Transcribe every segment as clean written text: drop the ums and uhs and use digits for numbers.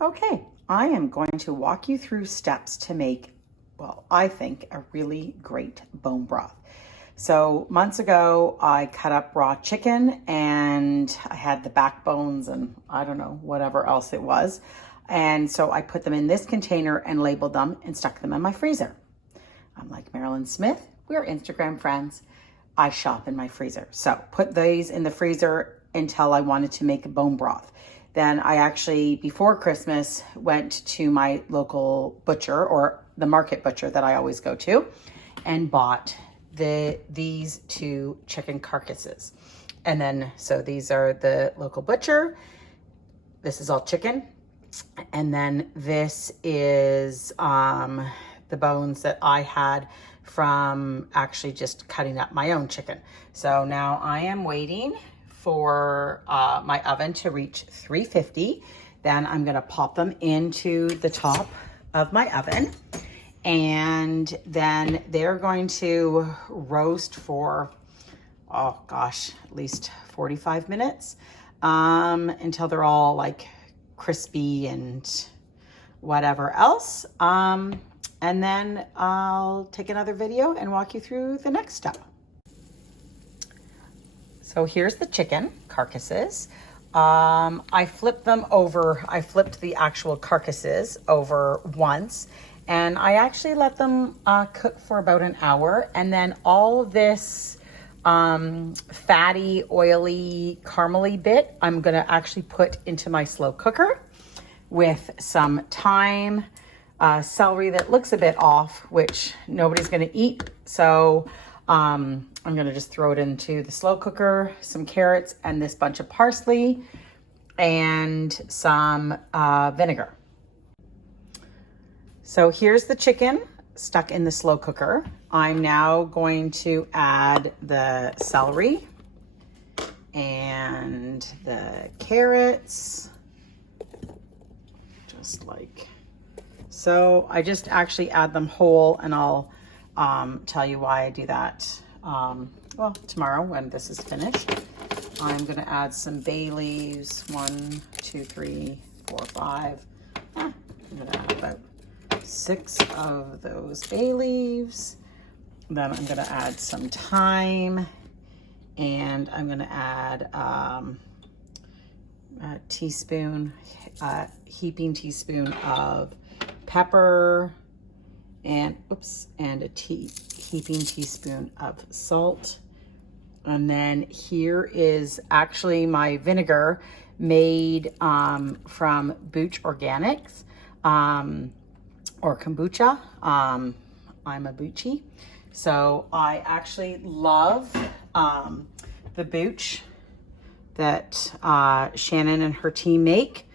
Okay, I am going to walk you through steps to make, well, I think a really great bone broth. So months ago, I cut up raw chicken and I had the backbones and I don't know, whatever else it was. And so I put them in this container and labeled them and stuck them in my freezer. I'm like Marilyn Smith, we're Instagram friends. I shop in my freezer. So put these in the freezer until I wanted to make a bone broth. Then I actually, before Christmas, went to my local butcher or the market butcher that I always go to and bought these 2 chicken carcasses. And then, so these are the local butcher. This is all chicken. And then this is the bones that I had from actually just cutting up my own chicken. So now I am waiting for my oven to reach 350. Then I'm gonna pop them into the top of my oven. And then they're going to roast for, oh gosh, at least 45 minutes until they're all like crispy and whatever else. And then I'll take another video and walk you through the next step. So here's the chicken carcasses. I flipped them over. I flipped the actual carcasses over once, and I actually let them cook for about an hour. And then all of this fatty, oily, caramely bit, I'm gonna actually put into my slow cooker with some thyme, celery that looks a bit off, which nobody's gonna eat. So I'm gonna just throw it into the slow cooker, some carrots and this bunch of parsley and some vinegar. So here's the chicken stuck in the slow cooker. I'm now going to add the celery and the carrots, just like so. I just actually add them whole, and I'll tell you why I do that. Well, tomorrow when this is finished. I'm gonna add some bay leaves, 1, 2, 3, 4, 5. I'm gonna add about 6 of those bay leaves. Then I'm gonna add some thyme, and I'm gonna add a teaspoon, heaping teaspoon of pepper, and a heaping teaspoon of salt. And then here is actually my vinegar made from Booch Organics or kombucha. I'm a Boochie. So I actually love the Booch that Shannon and her team make.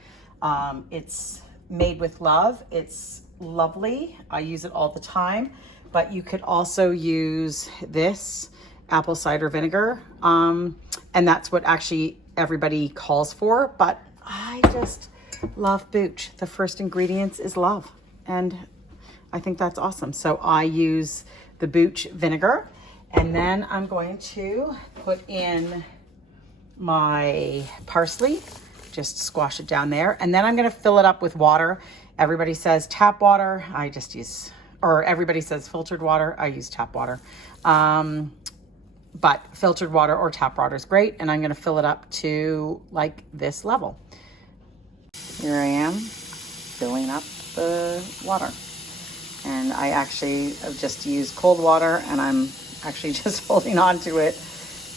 It's made with love. It's lovely. I use it all the time, but you could also use this apple cider vinegar. And that's what actually everybody calls for, but I just love Booch. The first ingredients is love. And I think that's awesome. So I use the Booch vinegar, and then I'm going to put in my parsley, just squash it down there. And then I'm going to fill it up with water. Everybody says tap water. I just use, or everybody says filtered water. I use tap water. But filtered water or tap water is great. And I'm going to fill it up to like this level. Here I am filling up the water. And I actually have just used cold water, and I'm actually just holding on to it,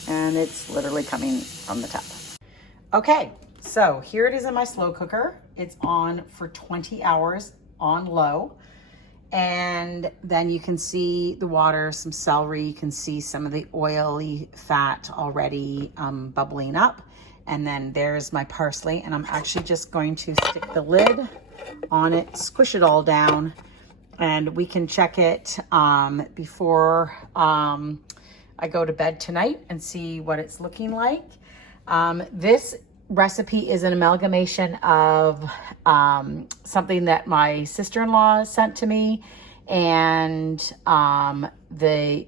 and it's literally coming from the tap. Okay, so here it is in my slow cooker. It's on for 20 hours on low. And then you can see the water, some celery, you can see some of the oily fat already bubbling up. And then there's my parsley, and I'm actually just going to stick the lid on it, squish it all down, and we can check it before I go to bed tonight and see what it's looking like. This recipe is an amalgamation of something that my sister-in-law sent to me, and the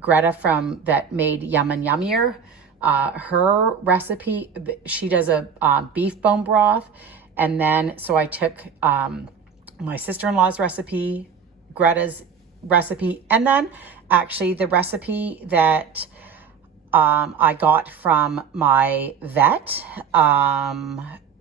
Greta from that made Yum and Yummier. Her recipe, she does a beef bone broth, And then, so I took my sister-in-law's recipe, Greta's recipe, and then actually the recipe that I got from my vet,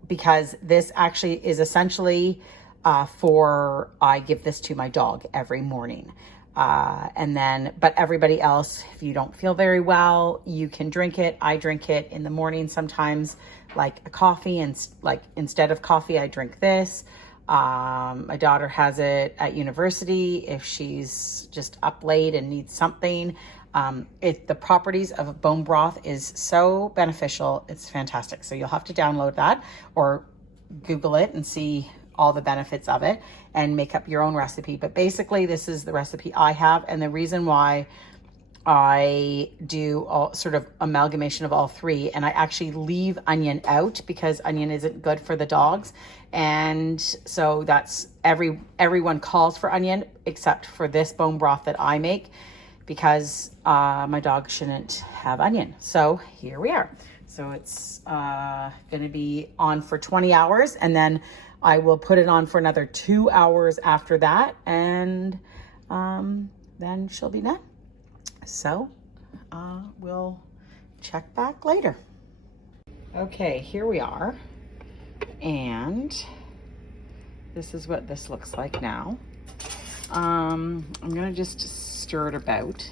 because this actually is essentially I give this to my dog every morning. And then, but everybody else, if you don't feel very well, you can drink it. I drink it in the morning sometimes, like a coffee, and like instead of coffee, I drink this. My daughter has it at university if she's just up late and needs something. The properties of bone broth is so beneficial. It's fantastic. So you'll have to download that or Google it and see all the benefits of it and make up your own recipe. But basically this is the recipe I have. And the reason why I do all sort of amalgamation of all three, and I actually leave onion out because onion isn't good for the dogs. And so that's everyone calls for onion except for this bone broth that I make, because my dog shouldn't have onion. So here we are. So it's going to be on for 20 hours, and then I will put it on for another 2 hours after that, and then she'll be done. So we'll check back later. Okay, here we are. And this is what this looks like now. I'm gonna just stir it about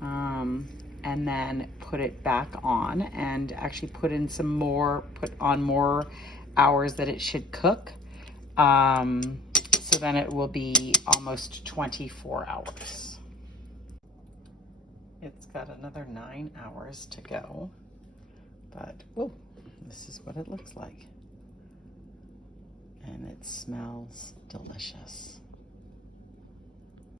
and then put it back on and actually put on more hours that it should cook. So then it will be almost 24 hours. It's got another 9 hours to go, but oh, this is what it looks like. And it smells delicious.